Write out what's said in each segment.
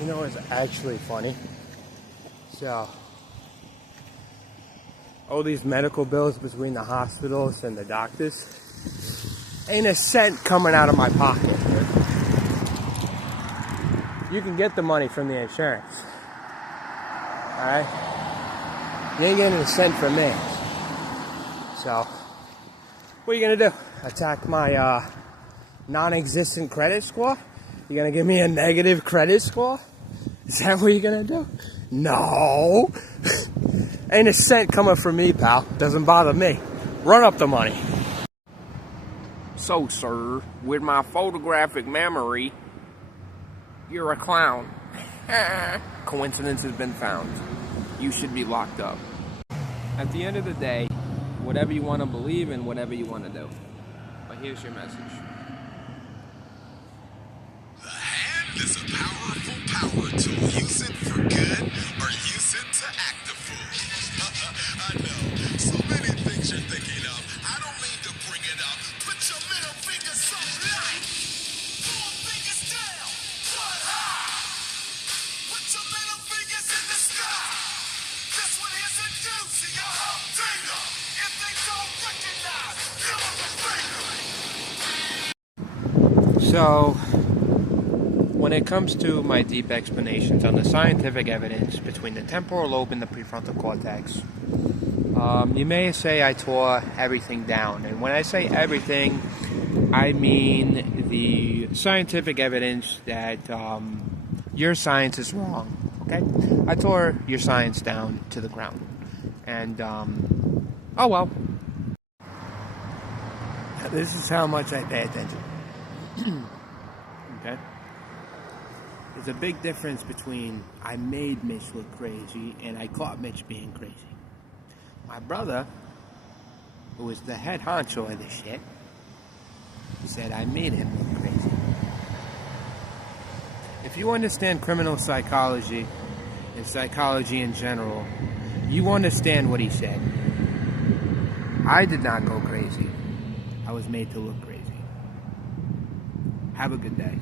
You know what's actually funny? So, all these medical bills between the hospitals and the doctors, ain't a cent coming out of my pocket. You can get the money from the insurance. Alright? You ain't getting a cent from me. So, what are you gonna do? Attack my non-existent credit score? You gonna give me a negative credit score? Is that what you're gonna do? No! Ain't a cent coming from me, pal. Doesn't bother me. Run up the money. So, sir, with my photographic memory, you're a clown. Coincidence has been found. You should be locked up. At the end of the day, whatever you want to believe in, whatever you want to do. But here's your message. The hand is a powerful power tool. Use it for good or use it to act a fool. I know. So many things you're thinking of. I don't mean to bring it up. Put your middle fingers up like. Four fingers down. One high. Put your middle fingers in the sky. This one here's a deuce to your whole finger. If they don't recognize, give them a finger. So, when it comes to my deep explanations on the scientific evidence between the temporal lobe and the prefrontal cortex, you may say I tore everything down. And when I say everything, I mean the scientific evidence that your science is wrong. Okay? I tore your science down to the ground. And, oh well. This is how much I pay attention. Okay? There's a big difference between I made Mitch look crazy and I caught Mitch being crazy. My brother, who was the head honcho of this shit, said I made him look crazy. If you understand criminal psychology and psychology in general, you understand what he said. I did not go crazy. I was made to look crazy. Have a good day.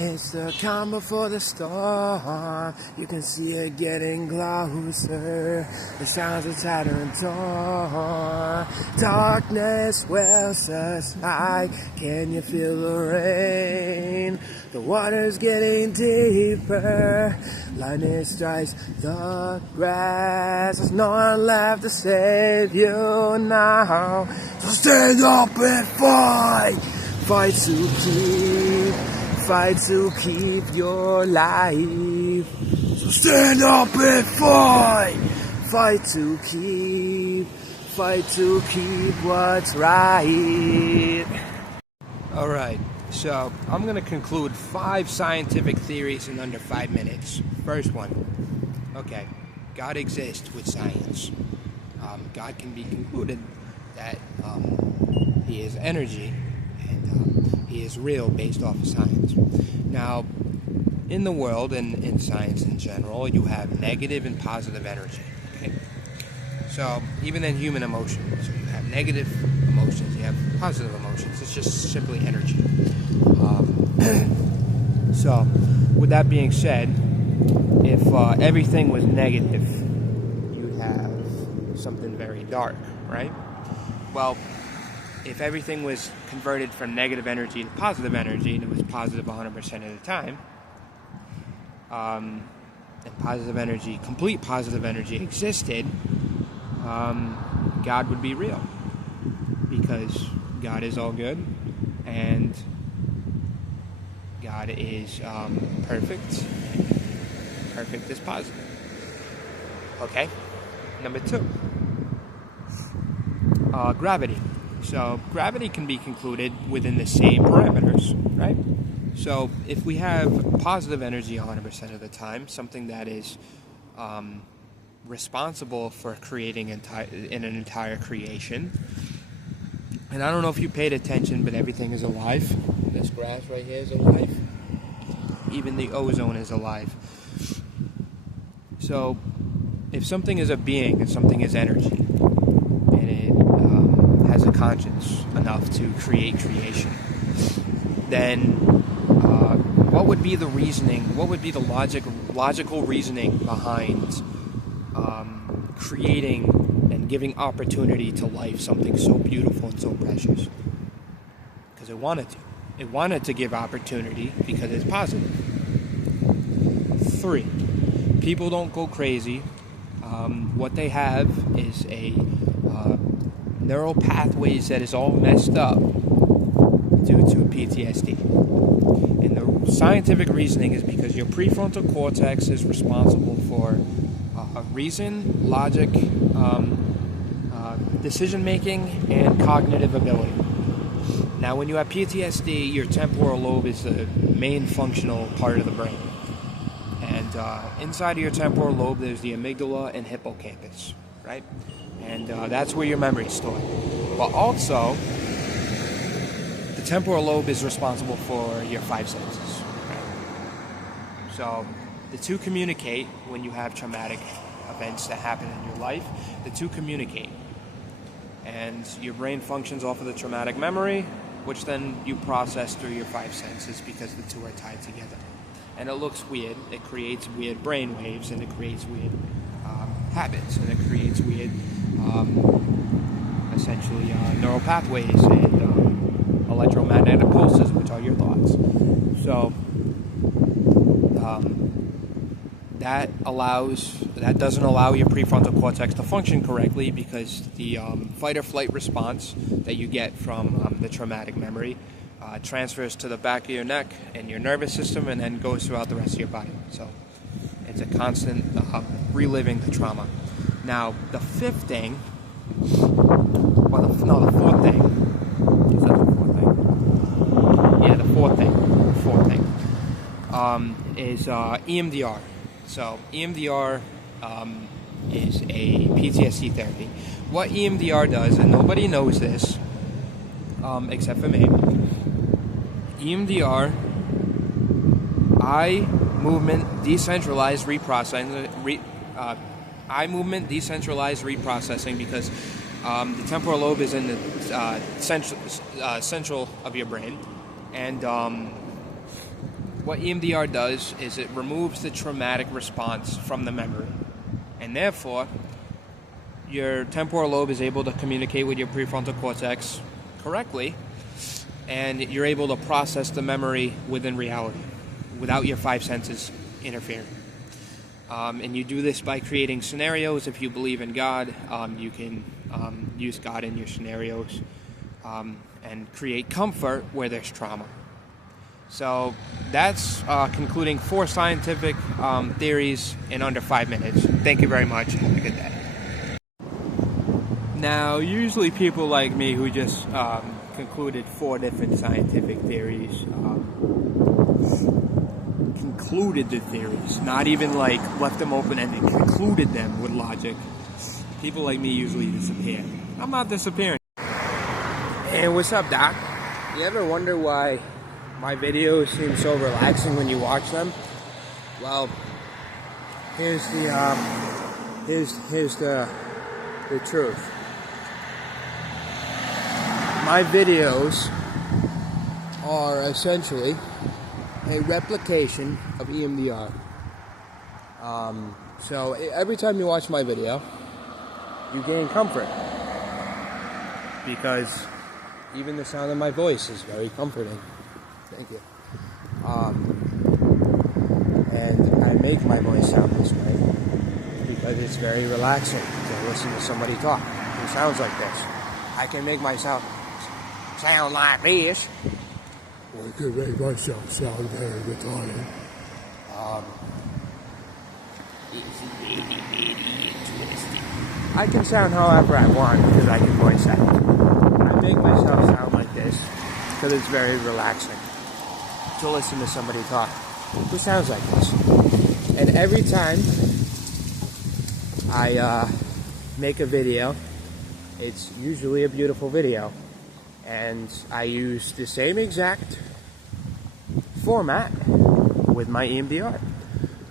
It's the calm before the storm. You can see it getting closer. The sounds of Saturn dawn. Darkness will subside. Can you feel the rain? The water's getting deeper. Lightning strikes the grass. There's no one left to save you now. So stand up and fight. Fight to keep your life. So stand up and fight. Fight to keep what's right. Alright, so I'm going to conclude 5 scientific theories in under 5 minutes. First one. Okay, God exists with science. God can be concluded that he is energy. He is real based off of science. Now, in the world and in science in general, you have negative and positive energy. Okay? So, even in human emotions, so you have negative emotions, you have positive emotions. It's just simply energy. So, with that being said, if everything was negative, you'd have something very dark, right? Well, if everything was converted from negative energy to positive energy, and it was positive 100% of the time, and positive energy, complete positive energy existed, God would be real. Because God is all good, and God is perfect. Perfect is positive. Okay? Number 2. Gravity. So gravity can be concluded within the same parameters, right? So if we have positive energy 100% of the time, something that is responsible for creating an entire creation, and I don't know if you paid attention, but everything is alive. This grass right here is alive. Even the ozone is alive. So if something is a being and something is energy, and it has a conscience enough to create creation, then what would would be the reasoning? What would be the logical reasoning behind creating and giving opportunity to life something so beautiful and so precious? Because it wanted to. It wanted to give opportunity because it's positive. 3, people don't go crazy. What they have is a neural pathways that is all messed up due to PTSD. And the scientific reasoning is because your prefrontal cortex is responsible for reason, logic, decision making, and cognitive ability. Now, when you have PTSD, your temporal lobe is the main functional part of the brain. And inside of your temporal lobe, there's the amygdala and hippocampus, right? And that's where your memory is stored. But also, the temporal lobe is responsible for your 5 senses, right? So, the two communicate when you have traumatic events that happen in your life. The two communicate. And your brain functions off of the traumatic memory, which then you process through your 5 senses because the two are tied together. And it looks weird. It creates weird brain waves, and it creates weird habits, and it creates weird, essentially, neural pathways and electromagnetic pulses, which are your thoughts. So that doesn't allow your prefrontal cortex to function correctly because the fight or flight response that you get from the traumatic memory transfers to the back of your neck and your nervous system, and then goes throughout the rest of your body. So it's a constant reliving the trauma. Now, the 5th thing, the 4th thing. Is that the 4th thing? Yeah, the 4th thing. Is EMDR. So EMDR is a PTSD therapy. What EMDR does, and nobody knows this except for me, EMDR, eye movement decentralized reprocessing, because the temporal lobe is in the central of your brain, and what EMDR does is it removes the traumatic response from the memory, and therefore your temporal lobe is able to communicate with your prefrontal cortex correctly, and you're able to process the memory within reality without your 5 senses interfering. And you do this by creating scenarios. If you believe in God, you can use God in your scenarios and create comfort where there's trauma. So that's concluding 4 scientific theories in under 5 minutes. Thank you very much. Have a good day. Now, usually people like me who just concluded 4 different scientific theories, concluded the theories, not even like left them open-ended, concluded them with logic. People like me usually disappear. I'm not disappearing. And what's up, Doc? You ever wonder why my videos seem so relaxing when you watch them? Well, here's the truth. My videos are essentially a replication of EMDR. So every time you watch my video, you gain comfort, because even the sound of my voice is very comforting. Thank you. And I make my voice sound this way because it's very relaxing to listen to somebody talk who sounds like this. I can make myself sound like this. I can make myself sound very retarded. It's really, really interesting. I can sound however I want because I can voice act. I make myself sound like this because it's very relaxing to listen to somebody talk who sounds like this. And every time I make a video, it's usually a beautiful video. And I use the same exact format with my EMDR.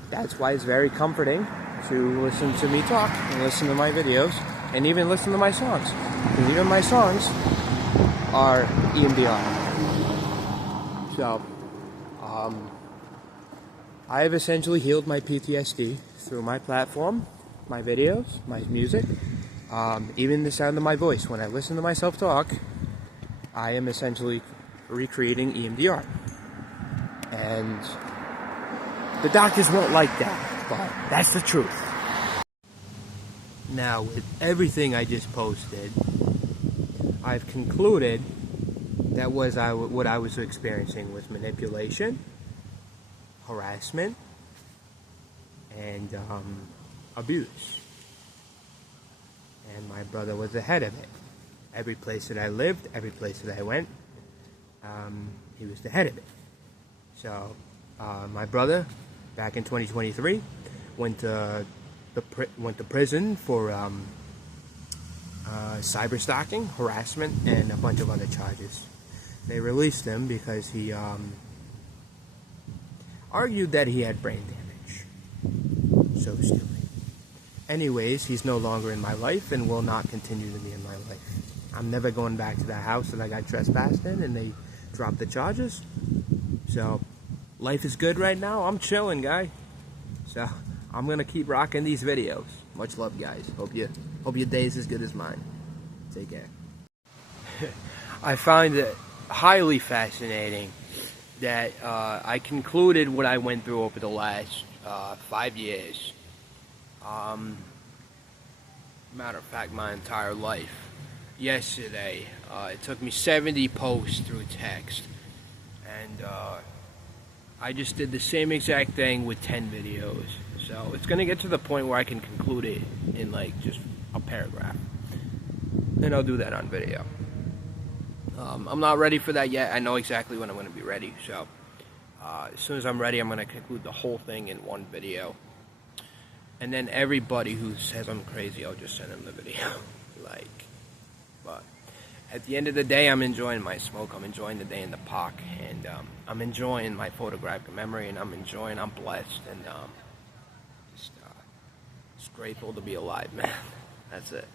That's why it's very comforting to listen to me talk and listen to my videos and even listen to my songs. Because even my songs are EMDR. So, I have essentially healed my PTSD through my platform, my videos, my music, even the sound of my voice. When I listen to myself talk, I am essentially recreating EMDR. And the doctors won't like that, but that's the truth. Now, with everything I just posted, I've concluded that what I was experiencing was manipulation, harassment, and abuse. And my brother was ahead of it. Every place that I lived, every place that I went, he was the head of it. So, my brother, back in 2023, went to prison for cyber stalking, harassment, and a bunch of other charges. They released him because he argued that he had brain damage. So stupid. Anyways, he's no longer in my life and will not continue to be in my life. I'm never going back to that house that I got trespassed in and they dropped the charges. So, life is good right now. I'm chilling, guy. So, I'm going to keep rocking these videos. Much love, guys. Hope your day is as good as mine. Take care. I find it highly fascinating that I concluded what I went through over the last 5 years. Matter of fact, my entire life. Yesterday, it took me 70 posts through text. And I just did the same exact thing with 10 videos. So it's going to get to the point where I can conclude it in like just a paragraph. And I'll do that on video. I'm not ready for that yet. I know exactly when I'm going to be ready. So as soon as I'm ready, I'm going to conclude the whole thing in one video. And then everybody who says I'm crazy, I'll just send them the video. But at the end of the day, I'm enjoying my smoke. I'm enjoying the day in the park. And I'm enjoying my photographic memory. And I'm blessed. And just grateful to be alive, man. That's it.